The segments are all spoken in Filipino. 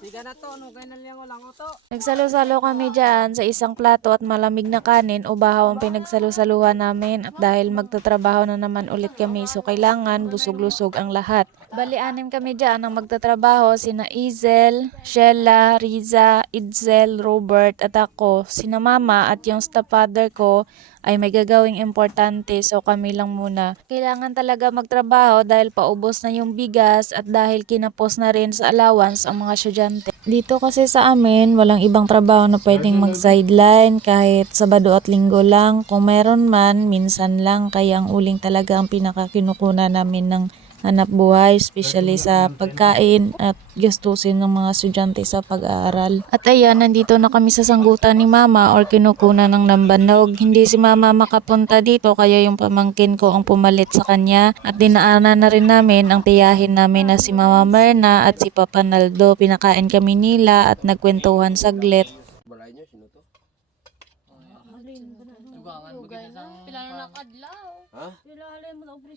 Tiga na to, nung kainan lang lang to. Nagsalo-salo kami dyan sa isang plato at malamig na kanin o bahaw ang pinagsalo-saluhan namin at dahil magtatrabaho na naman ulit kami so kailangan busog-lusog ang lahat. Bali-anim kami dyan ang magtatrabaho, sina Izel, Shella, Riza, Idzel, Robert at ako. Sina Mama at yung stepfather ko ay may gagawing importante so kami lang muna. Kailangan talaga magtrabaho dahil paubos na yung bigas at dahil kinapos na rin sa allowance ang mga estudyante. Dito kasi sa amin, walang ibang trabaho na pwedeng mag-sideline kahit Sabado at Linggo lang. Kung meron man, minsan lang. Kaya ang uling talaga ang pinakakinukunan namin ng hanap buhay, especially sa pagkain at gastusin ng mga estudyante sa pag-aaral. At ayan, nandito na kami sa sanggutan ni Mama or kinukunan ng lambanog. Hindi si Mama makapunta dito kaya yung pamangkin ko ang pumalit sa kanya at dinaanan na rin namin ang tiyahin namin na si Mama Merna at si Papa Naldo. Pinakain kami nila at nagkwentuhan saglit. Balay nyo, sino to? Ha?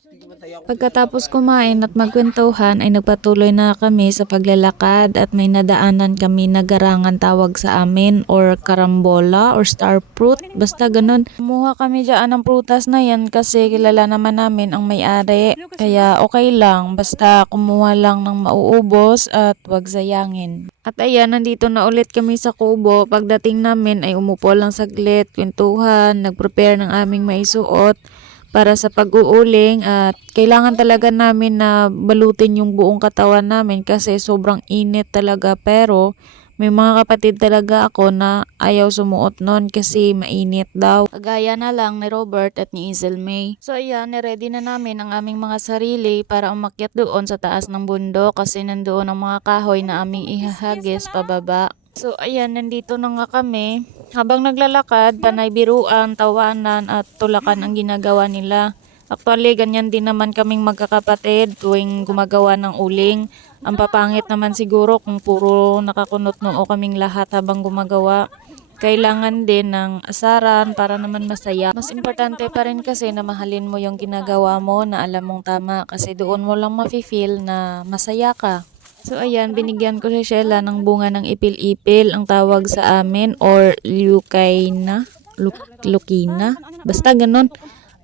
Sige man tayo. Pagkatapos kumain at magkwentuhan ay nagpatuloy na kami sa paglalakad at may nadaanan kami na garangan tawag sa amin or karambola or star fruit. Basta ganun. Kumuha kami dyan ng prutas na yan kasi kilala naman namin ang may-ari. Kaya okay lang. Basta kumuha lang ng mauubos at wag sayangin. At ayan, nandito na ulit kami sa kubo. Pagdating namin ay umupo lang saglit, kwentuhan, nag-prepare ng aming maisuot para sa pag-uuling at kailangan talaga namin na balutin yung buong katawan namin kasi sobrang init talaga pero may mga kapatid talaga ako na ayaw sumuot nun kasi mainit daw. Kagaya na lang ni Robert at ni Izel May. So ayan, niready na namin ang aming mga sarili para umakyat doon sa taas ng bundok kasi nandoon ang mga kahoy na aming ihahagis pababa. So ayan, nandito na nga kami. Habang naglalakad, panay biruan, tawanan at tulakan ang ginagawa nila. Actually, ganyan din naman kaming magkakapatid tuwing gumagawa ng uling. Ang papangit naman siguro kung puro nakakunot noo kaming lahat habang gumagawa. Kailangan din ng asaran para naman masaya. Mas importante pa rin kasi na mahalin mo yung ginagawa mo na alam mong tama kasi doon mo lang mafe-feel na masaya ka. So ayan, binigyan ko si Shella ng bunga ng ipil-ipil, ang tawag sa amin, or leucaena, lukina, basta ganun.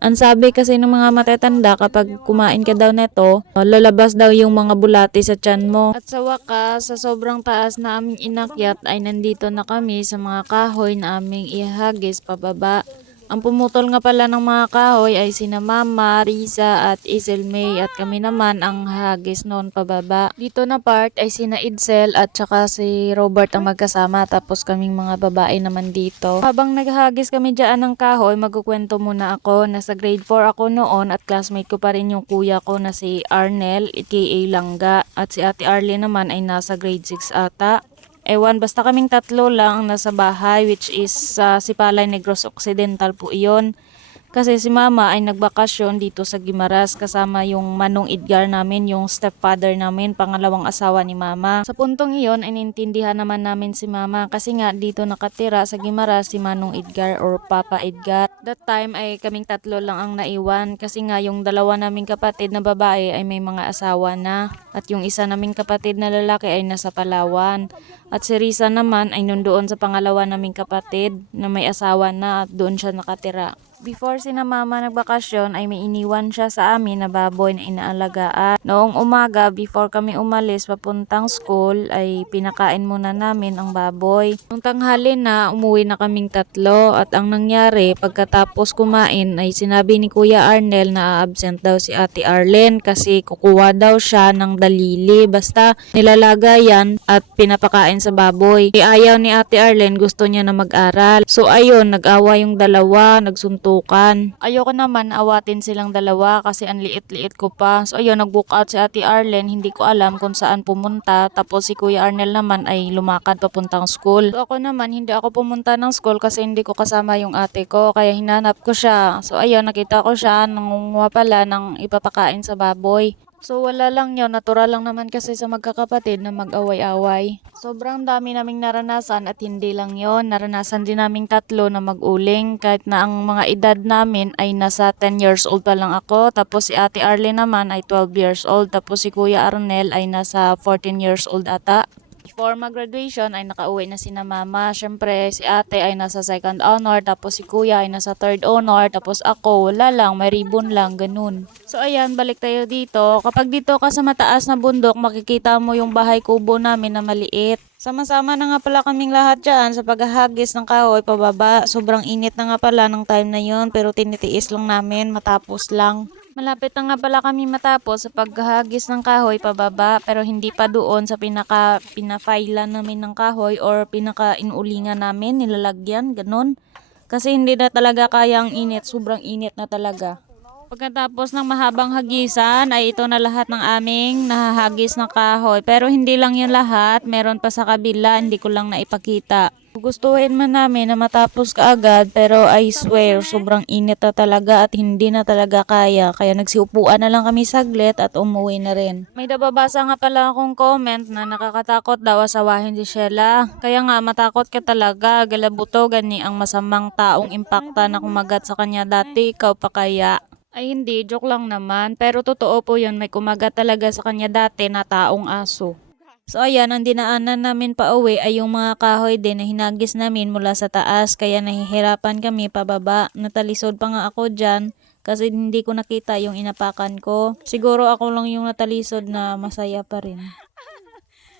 Ang sabi kasi ng mga matatanda kapag kumain ka daw neto, lalabas daw yung mga bulati sa tiyan mo. At sa wakas, sa sobrang taas na aming inakyat ay nandito na kami sa mga kahoy na aming ihagis pababa. Ang pumutol nga pala ng mga kahoy ay sina Mama, Riza at Izel May at kami naman ang hagis noon pababa. Dito na part ay sina Idzel at saka si Robert ang magkasama tapos kaming mga babae naman dito. Habang naghagis kami dyan ng kahoy, magkukwento muna ako. Nasa grade 4 ako noon at classmate ko pa rin yung kuya ko na si Arnel, aka Langga, at si Ate Arlie naman ay nasa grade 6 ata. Ewan, basta kaming tatlo lang ang nasa bahay which is sa Sipalay, Negros Occidental po iyon. Kasi si Mama ay nagbakasyon dito sa Guimaras kasama yung Manong Edgar namin, yung stepfather namin, pangalawang asawa ni Mama. Sa puntong iyon ay nintindihan naman namin si Mama kasi nga dito nakatira sa Guimaras si Manong Edgar or Papa Edgar. That time ay kaming tatlo lang ang naiwan kasi nga yung dalawa naming kapatid na babae ay may mga asawa na at yung isa naming kapatid na lalaki ay nasa Palawan. At si Risa naman ay nandoon sa pangalawa naming kapatid na may asawa na at doon siya nakatira. Before sina Mama nagbakasyon ay may iniwan siya sa amin na baboy na inaalagaan. Noong umaga, before kami umalis papuntang school, ay pinakain muna namin ang baboy. Nung tanghali na, umuwi na kaming tatlo at ang nangyari, pagkatapos kumain ay sinabi ni Kuya Arnel na absent daw si Ate Arlen kasi kukuha daw siya ng dalili. Basta nilalagayan at pinapakain sa baboy. Ayaw ni Ate Arlen, gusto niya na mag-aral. So ayun, nag-awa yung dalawa, nagsuntukan. Ayoko naman awatin silang dalawa kasi ang liit-liit ko pa. So ayun, nag-book out si Ate Arlen, hindi ko alam kung saan pumunta. Tapos si Kuya Arnel naman ay lumakad papuntang school. So ako naman, hindi ako pumunta ng school kasi hindi ko kasama yung ate ko. Kaya hinanap ko siya. So ayun, nakita ko siya, nangunguha pala ng ipapakain sa baboy. So wala lang yun, natural lang naman kasi sa magkakapatid na mag-away-away. Sobrang dami naming naranasan at hindi lang yon, naranasan din naming tatlo na mag-uling kahit na ang mga edad namin ay nasa 10 years old pa lang ako, tapos si Ate Arlene naman ay 12 years old, tapos si Kuya Arnel ay nasa 14 years old ata. Before mag-graduation ay nakauwi na sina mama. Syempre si ate ay nasa second honor, tapos si kuya ay nasa third honor, tapos ako wala lang, may ribbon lang, ganun. So ayan, balik tayo dito. Kapag dito ka sa mataas na bundok, makikita mo yung bahay kubo namin na maliit. Sama-sama na nga pala kaming lahat dyan sa paghahagis ng kahoy pababa. Sobrang init na nga pala ng time na yon, pero tinitiis lang namin, matapos lang. Malapit na nga pala kami matapos sa paghahagis ng kahoy pababa, pero hindi pa doon sa pinafailan namin ng kahoy or pinaka-inulingan namin, nilalagyan, ganun. Kasi hindi na talaga kaya ang init, sobrang init na talaga. Pagkatapos ng mahabang hagisan ay ito na lahat ng aming nahahagis na kahoy. Pero hindi lang yun lahat, meron pa sa kabila, hindi ko lang naipakita. Gustuhin man namin na matapos kaagad, pero I swear sobrang init na talaga at hindi na talaga kaya. Kaya nagsiupuan na lang kami saglit at umuwi na rin. May nababasa nga pala akong comment na nakakatakot daw asawahin si Sheila. Kaya nga matakot ka talaga, galabuto gani ang masamang taong impakta na kumagat sa kanya dati, ikaw pa kaya? Ay hindi, joke lang naman. Pero totoo po yun, may kumagat talaga sa kanya dati na taong aso. So ayan, ang dinaanan namin pa uwi ay yung mga kahoy din na hinagis namin mula sa taas, kaya nahihirapan kami pababa. Natalisod pa nga ako dyan kasi hindi ko nakita yung inapakan ko. Siguro ako lang yung natalisod na masaya pa rin.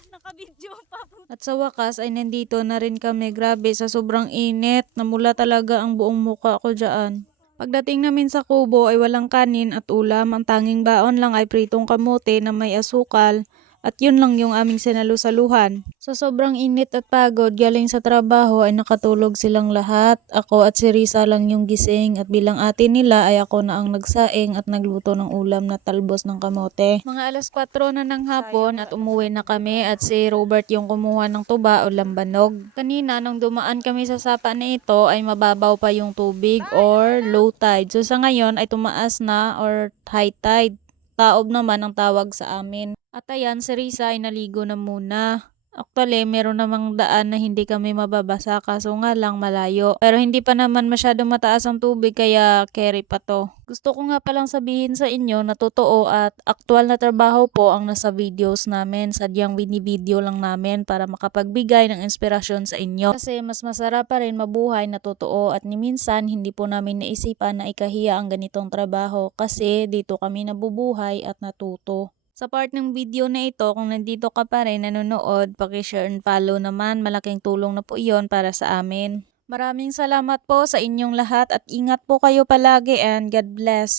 Nakabidyo pa po. At sa wakas ay nandito na rin kami. Grabe, sa sobrang init, namula talaga ang buong muka ko dyan. Pagdating namin sa kubo ay walang kanin at ulam. Ang tanging baon lang ay pritong kamote na may asukal. At yun lang yung aming sinalusaluhan. Sa sobrang init at pagod galing sa trabaho ay nakatulog silang lahat. Ako at si Risa lang yung gising at bilang ate nila ay ako na ang nagsaing at nagluto ng ulam na talbos ng kamote. Mga alas 4 na ng hapon at umuwi na kami at si Robert yung kumuha ng tuba o lambanog. Kanina nung dumaan kami sa sapa na ito ay mababaw pa yung tubig or low tide. So sa ngayon ay tumaas na or high tide. Taob naman ang tawag sa amin. At ayan, si Risa ay naligo na muna. Actually, meron namang daan na hindi kami mababasa kaso nga lang malayo. Pero hindi pa naman masyadong mataas ang tubig kaya carry pa to. Gusto ko nga palang sabihin sa inyo na totoo at aktual na trabaho po ang nasa videos namin. Sadyang binivideo lang namin para makapagbigay ng inspirasyon sa inyo. Kasi mas masarap pa rin mabuhay na totoo at ni minsan hindi po namin naisipan na ikahiya ang ganitong trabaho kasi dito kami nabubuhay at natuto. Sa part ng video na ito, kung nandito ka pa rin nanonood, paki-share and follow naman. Malaking tulong na po iyon para sa amin. Maraming salamat po sa inyong lahat at ingat po kayo palagi and God bless.